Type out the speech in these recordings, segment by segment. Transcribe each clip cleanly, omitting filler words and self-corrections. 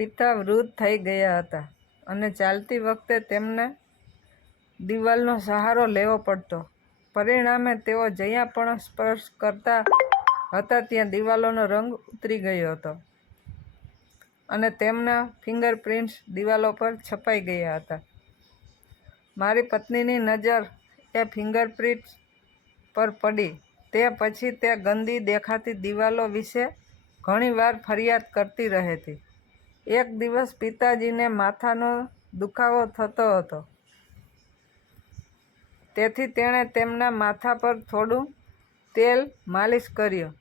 પિતા વૃદ્ધ થઈ ગયા હતા અને ચાલતી વખતે તેમને દિવાલનો સહારો લેવો પડતો. પરિણામે તેઓ જ્યાં પણ સ્પર્શ કરતા હતા ત્યાં દિવાલોનો રંગ ઉતરી ગયો હતો અને તેમના ફિંગરપ્રિન્ટ્સ દિવાલો પર છપાઈ ગયા હતા. મારી પત્નીની નજર એ ફિંગરપ્રિન્ટ્સ પર પડી. તે પછી તે ગંદી દેખાતી દિવાલો વિશે ઘણીવાર ફરિયાદ કરતી રહેતી. એક દિવસ પિતાજીને માથાનો દુખાવો થતો હતો, તેથી તેણે તેમના માથા પર થોડું તેલ માલિશ કર્યું,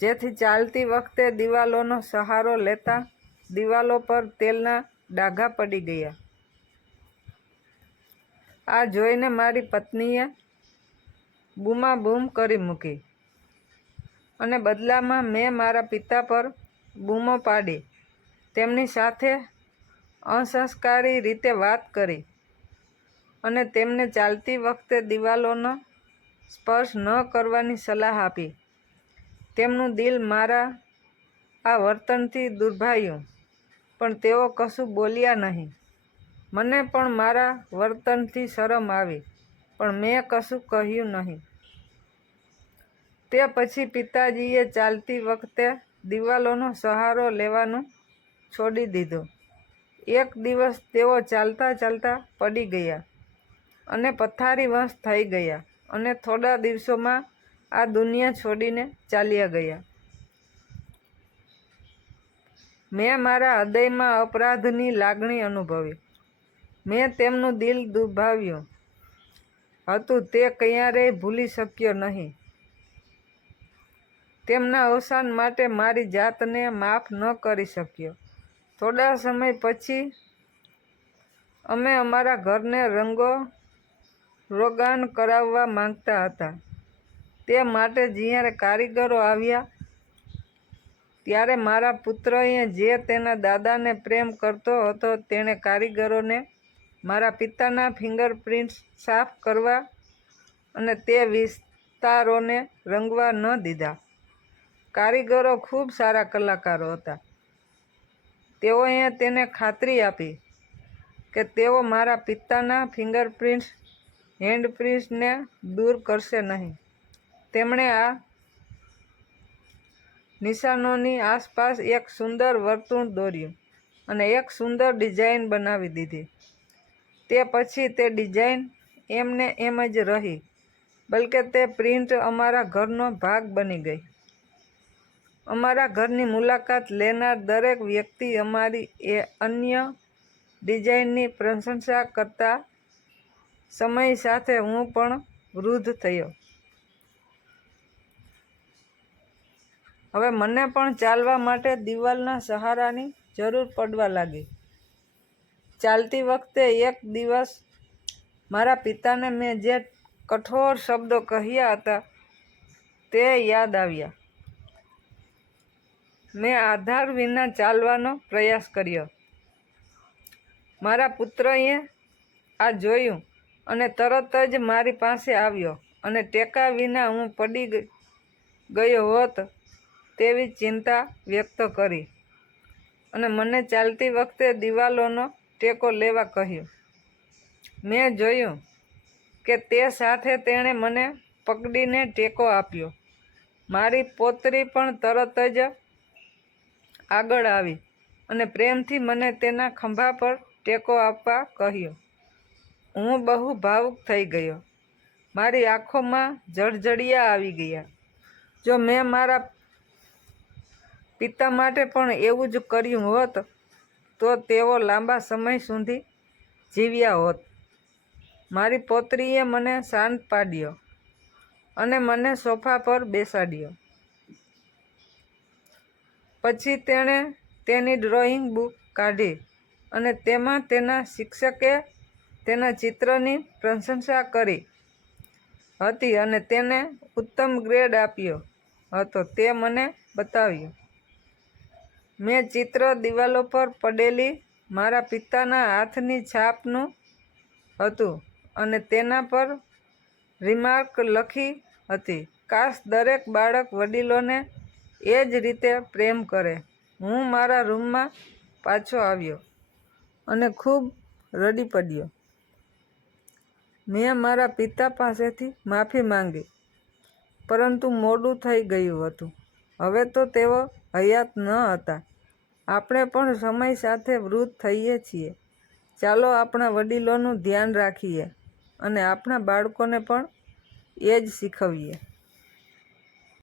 જેથી ચાલતી વખતે દિવાલોનો સહારો લેતા દિવાલો પર તેલના ડાઘા પડી ગયા. આ જોઈને મારી પત્નીએ બૂમાબૂમ કરી મૂકી અને બદલામાં મેં મારા પિતા પર બૂમો પાડી, તેમની સાથે અસંસ્કારી રીતે વાત કરી અને તેમને ચાલતી વખતે દિવાલોનો સ્પર્શ ન કરવાની સલાહ આપી. તેમનું દિલ મારા આ વર્તનથી દુભાયું, પણ તેઓ કશું બોલ્યા નહીં. મને પણ મારા વર્તનથી શરમ આવી, પણ મેં કશું કહ્યું નહીં. તે પછી પિતાજીએ ચાલતી વખતે દિવાલોનો સહારો લેવાનું છોડી દીધું. એક દિવસ તેઓ ચાલતા ચાલતા પડી ગયા અને પથારીવશ થઈ ગયા અને થોડા દિવસોમાં આ દુનિયા છોડીને ચાલ્યા ગયા. મેં મારા હૃદયમાં અપરાધની લાગણી અનુભવી. મેં તેમનું દિલ દુભાવ્યું હતું, તે ક્યારેય ભૂલી શક્યો નહીં. તેમના અવસાન માટે મારી જાતને માફ ન કરી શક્યો. થોડા સમય પછી અમે અમારા ઘરને રંગોરોગાન કરાવવા માંગતા હતા. તે માટે જ્યારે કારીગરો આવ્યા ત્યારે મારા પુત્રએ, જે તેના દાદાને પ્રેમ કરતો હતો, તેણે કારીગરોને મારા પિતાના ફિંગરપ્રિન્ટ્સ સાફ કરવા અને તે વિસ્તારોને રંગવા ન દીધા. કારીગરો ખૂબ સારા કલાકારો હતા. તેઓએ તેને ખાતરી આપી કે તેઓ મારા પિતાના ફિંગરપ્રિન્ટ્સ, હેન્ડપ્રિન્ટ્સને દૂર કરશે નહીં. તેમણે આ નિશાનોની આસપાસ એક સુંદર વર્તુળ દોર્યું અને એક સુંદર ડિઝાઇન બનાવી દીધી. તે પછી તે ડિઝાઇન એમને એમ જ રહી, બલ્કે તે પ્રિન્ટ અમારા ઘરનો ભાગ બની ગઈ. અમારા ઘરની મુલાકાત લેનાર દરેક વ્યક્તિ અમારી અન્ય ડિઝાઇનની પ્રશંસા કરતા. સમય સાથે હું પણ વૃદ્ધ થયો. હવે મને પણ ચાલવા માટે દિવાલના સહારાની જરૂર પડવા લાગી. ચાલતી વખતે એક દિવસ મારા પિતાને મેં જે કઠોર શબ્દો કહ્યા હતા તે યાદ આવ્યા. મેં આધાર વિના ચાલવાનો પ્રયાસ કર્યો. મારા પુત્રએ આ જોયું અને તરત જ મારી પાસે આવ્યો અને ટેકા વિના હું પડી ગયો હોત તેવી ચિંતા વ્યક્ત કરી અને મને ચાલતી વખતે દિવાલોનો ટેકો લેવા કહ્યું. મેં જોયું કે તે સાથે તેણે મને પકડીને ટેકો આપ્યો. મારી પૌત્રી પણ તરત જ આગળ આવી અને પ્રેમથી મને તેના ખભા પર ટેકો આપવા કહ્યું. હું બહુ ભાવુક થઈ ગયો. મારી આંખોમાં જળજળિયા આવી ગયા. જો મેં મારા પિતા માટે પણ એવું જ કર્યું હોત તો તેઓ લાંબા સમય સુધી જીવ્યા હોત. મારી પૌત્રીએ મને શાંત પાડ્યો અને મને સોફા પર બેસાડ્યો. પછી તેણે તેની ડ્રોઈંગ બુક કાઢી અને તેમાં તેના શિક્ષકે તેના ચિત્રની પ્રશંસા કરી હતી અને તેને ઉત્તમ ગ્રેડ આપ્યો હતો તે મને બતાવ્યું. મેં ચિત્ર દિવાલો પર પડેલી મારા પિતાના હાથની છાપનું હતું અને તેના પર રિમાર્ક લખી હતી, કાશ દરેક બાળક વડીલોને એ જ રીતે પ્રેમ કરે. હું મારા રૂમમાં પાછો આવ્યો અને ખૂબ રડી પડ્યો. મેં મારા પિતા પાસેથી માફી માંગી, પરંતુ મોડું થઈ ગયું હતું. હવે તો તેઓ હયાત ન હતા. આપણે પણ સમય સાથે વૃદ્ધ થઈએ છીએ. ચાલો આપણા વડીલોનું ધ્યાન રાખીએ અને આપણા બાળકોને પણ એ જ શીખવીએ.